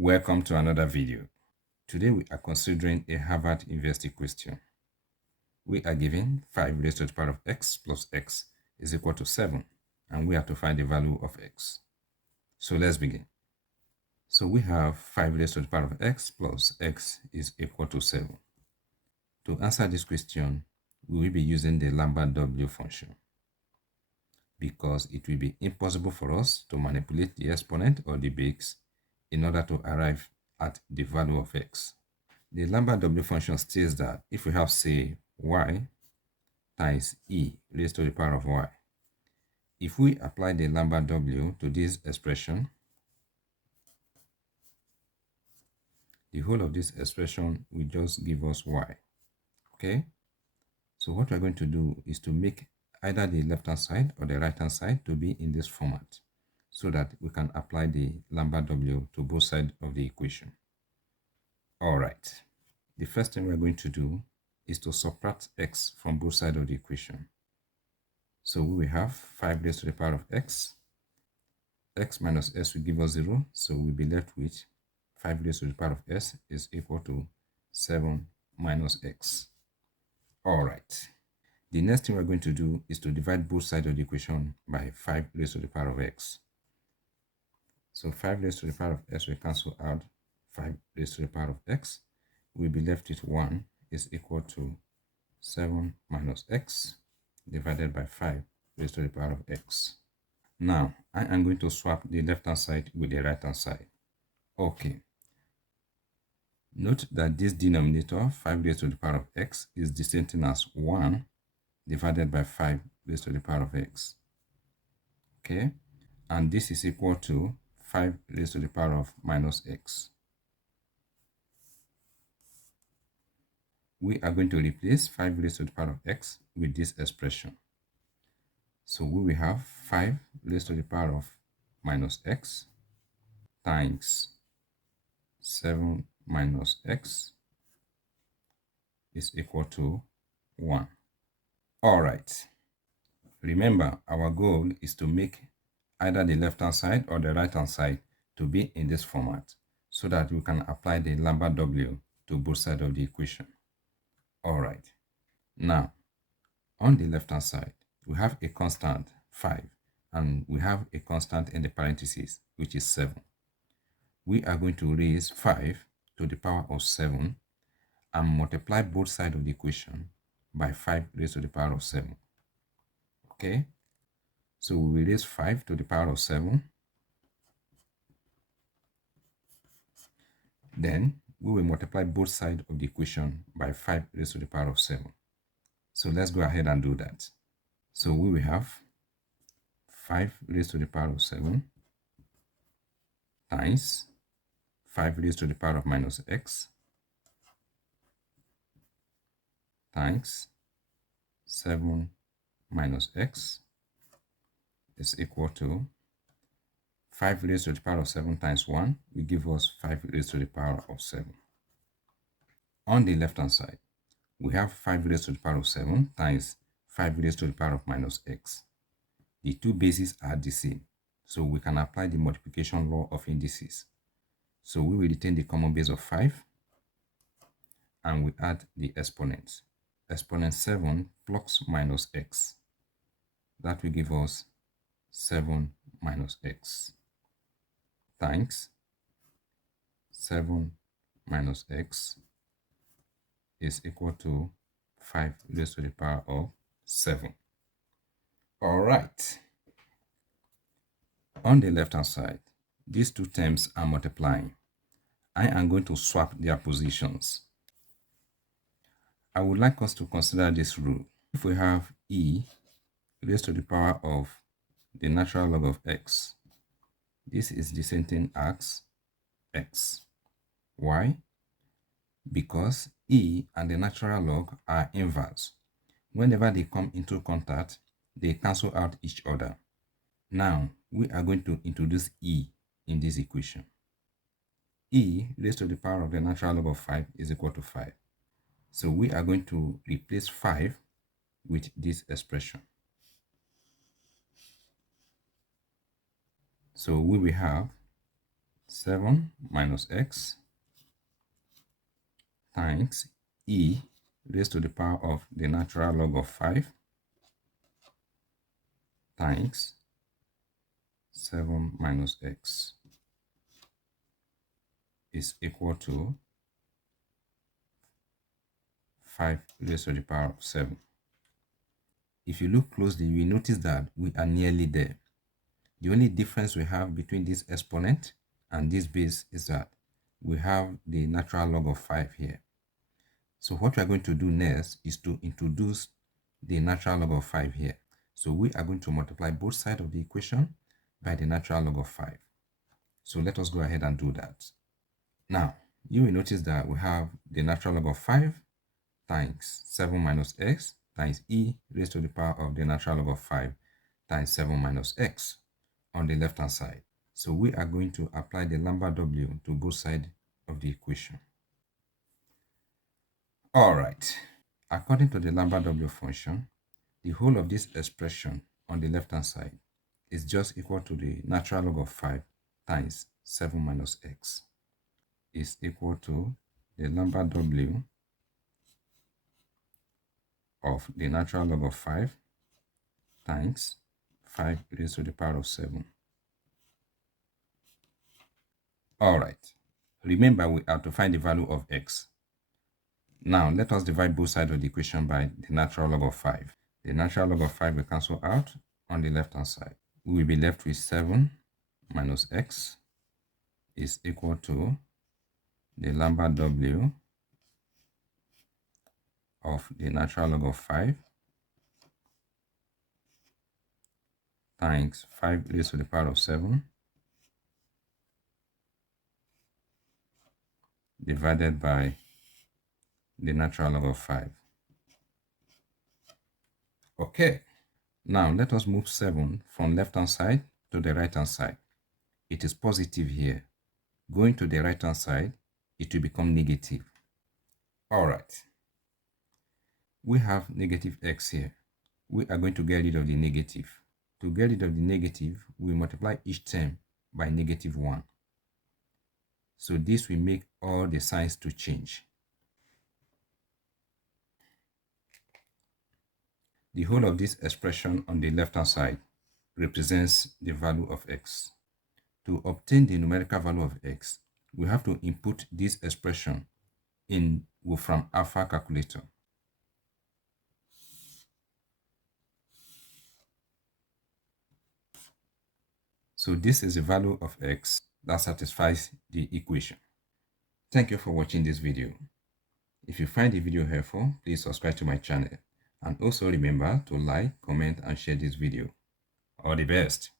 Welcome to another video. Today we are considering a Harvard University question. We are given 5 raised to the power of x plus x is equal to 7, and we have to find the value of x. So let's begin. So we have 5 raised to the power of x plus x is equal to 7. To answer this question, we will be using the Lambert W function, because it will be impossible for us to manipulate the exponent or the base in order to arrive at the value of x. The Lambert W function states that if we have, say, y times e raised to the power of y, if we apply the Lambert W to this expression, the whole of this expression will just give us y. Okay? So what we're going to do is to make either the left-hand side or the right-hand side to be in this format, so that we can apply the Lambert W to both sides of the equation. All right. The first thing we're going to do is to subtract x from both sides of the equation. So we will have 5 raised to the power of x. X minus s will give us 0, so we'll be left with 5 raised to the power of s is equal to 7 minus x. All right. The next thing we're going to do is to divide both sides of the equation by 5 raised to the power of x. So 5 raised to the power of s will cancel out 5 raised to the power of x. We'll be left with 1 is equal to 7 minus x divided by 5 raised to the power of x. Now, I am going to swap the left-hand side with the right-hand side. Okay. Note that this denominator, 5 raised to the power of x, is the same thing as 1 divided by 5 raised to the power of x. Okay? And this is equal to 5 raised to the power of minus x. We are going to replace 5 raised to the power of x with this expression. So we will have 5 raised to the power of minus x times 7 minus x is equal to 1. All right. Remember, our goal is to make either the left-hand side or the right-hand side to be in this format, so that we can apply the Lambert W to both sides of the equation. All right. Now, on the left-hand side, we have a constant 5, and we have a constant in the parentheses, which is 7. We are going to raise 5 to the power of 7 and multiply both sides of the equation by 5 raised to the power of 7. Okay? So we will raise 5 to the power of 7. Then we will multiply both sides of the equation by 5 raised to the power of 7. So let's go ahead and do that. So we will have 5 raised to the power of 7 times 5 raised to the power of minus x times 7 minus x is equal to 5 raised to the power of 7 times 1 will give us 5 raised to the power of 7. On the left-hand side, we have 5 raised to the power of 7 times 5 raised to the power of minus x. The two bases are the same, so we can apply the multiplication law of indices. So we will retain the common base of 5, and we add the exponents. Exponent 7 plus minus x. That will give us 7 minus x times 7 minus x is equal to 5 raised to the power of 7. All right. On the left-hand side, these two terms are multiplying. I am going to swap their positions. I would like us to consider this rule. If we have e raised to the power of the natural log of x, this is the same thing as x. Why? Because e and the natural log are inverse. Whenever they come into contact, they cancel out each other. Now, we are going to introduce e in this equation. E raised to the power of the natural log of 5 is equal to 5. So we are going to replace 5 with this expression. So we will have 7 minus x times e raised to the power of the natural log of 5 times 7 minus x is equal to 5 raised to the power of 7. If you look closely, you will notice that we are nearly there. The only difference we have between this exponent and this base is that we have the natural log of 5 here. So what we are going to do next is to introduce the natural log of 5 here. So we are going to multiply both sides of the equation by the natural log of 5. So let us go ahead and do that. Now, you will notice that we have the natural log of 5 times 7 minus x times e raised to the power of the natural log of 5 times 7 minus x on the left hand side. So we are going to apply the Lambert W to both sides of the equation. All right. According to the Lambert W function, the whole of this expression on the left hand side is just equal to the natural log of 5 times 7 minus x is equal to the Lambert W of the natural log of 5 times 5 raised to the power of 7. All right. Remember, we have to find the value of x. Now, let us divide both sides of the equation by the natural log of 5. The natural log of 5 will cancel out on the left hand side. We will be left with 7 minus x is equal to the Lambert W of the natural log of 5 times 5 raised to the power of 7 divided by the natural log of 5. Okay, now let us move 7 from left hand side to the right hand side. It is positive here. Going to the right hand side, it will become negative. All right. We have negative x here. We are going to get rid of the negative. To get rid of the negative, we multiply each term by -1. So this will make all the signs to change. The whole of this expression on the left hand side represents the value of x. To obtain the numerical value of x, we have to input this expression in Wolfram Alpha calculator. So this is the value of x that satisfies the equation. Thank you for watching this video. If you find the video helpful, please subscribe to my channel. And also remember to like, comment, and share this video. All the best.